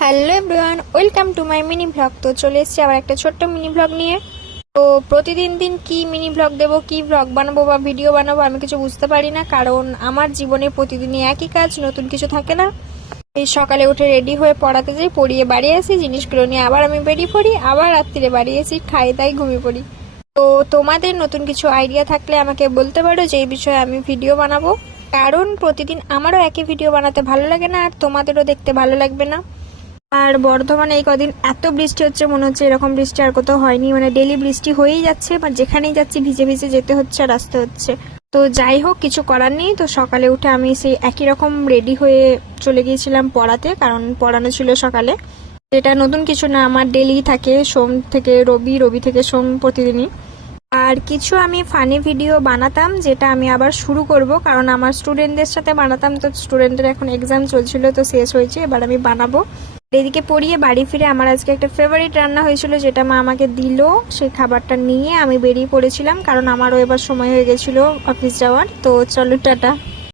Hello everyone, welcome to my mini blog. তো চলে এসেছি আবার একটা ছোট্ট মিনি ব্লগ নিয়ে। তো প্রতিদিন কি মিনি ব্লগ দেবো, কি ব্লগ বানাবো বা ভিডিও বানাবো আমি কিছু বুঝতে পারি না, কারণ আমার জীবনে প্রতিদিনই একই কাজ, নতুন কিছু থাকে না। এই সকালে উঠে রেডি হয়ে পড়াতে যাই, পড়িয়ে বাড়ি আসি, জিনিসগুলো নিয়ে আবার আমি বেরিয়ে পড়ি, আবার রাত্রিরে বাড়ি আসি, খাই তাই ঘুমিয়ে পড়ি। তো তোমাদের নতুন কিছু আইডিয়া থাকলে আমাকে বলতে পারো যে এই বিষয়ে আমি ভিডিও বানাবো, কারণ প্রতিদিন আমারও একই ভিডিও বানাতে ভালো লাগে না, আর তোমাদেরও দেখতে ভালো লাগবে না। আর বর্ধমানে এই কদিন এত বৃষ্টি হচ্ছে, মনে হচ্ছে এরকম বৃষ্টি আর কোথাও হয়নি, মানে ডেলি বৃষ্টি হয়েই যাচ্ছে, বা যেখানেই যাচ্ছি ভিজে ভিজে যেতে হচ্ছে আর আসতে হচ্ছে। তো যাই হোক, কিছু করার নেই। তো সকালে উঠে আমি সেই একই রকম রেডি হয়ে চলে গিয়েছিলাম পড়াতে, কারণ পড়ানো ছিল সকালে। এটা নতুন কিছু না, আমার ডেলি থাকে, সোম থেকে রবি, রবি থেকে সোম, প্রতিদিনই। আর কিছু আমি ফানি ভিডিও বানাতাম, যেটা আমি আবার শুরু করব, কারণ আমার স্টুডেন্টদের সাথে বানাতাম, তো স্টুডেন্টের এখন এক্সাম চলছিল, তো শেষ হয়েছে, এবার আমি বানাবো। এদিকে পড়িয়ে বাড়ি ফিরে আমার আজকে একটা ফেভারিট রান্না হয়েছিল, যেটা মা আমাকে দিল, সেই খাবারটা নিয়ে আমি বেরিয়ে পড়েছিলাম, কারণ আমারও এবার সময় হয়ে গেছিল অফিস যাওয়ার। তো চলো, টাটা।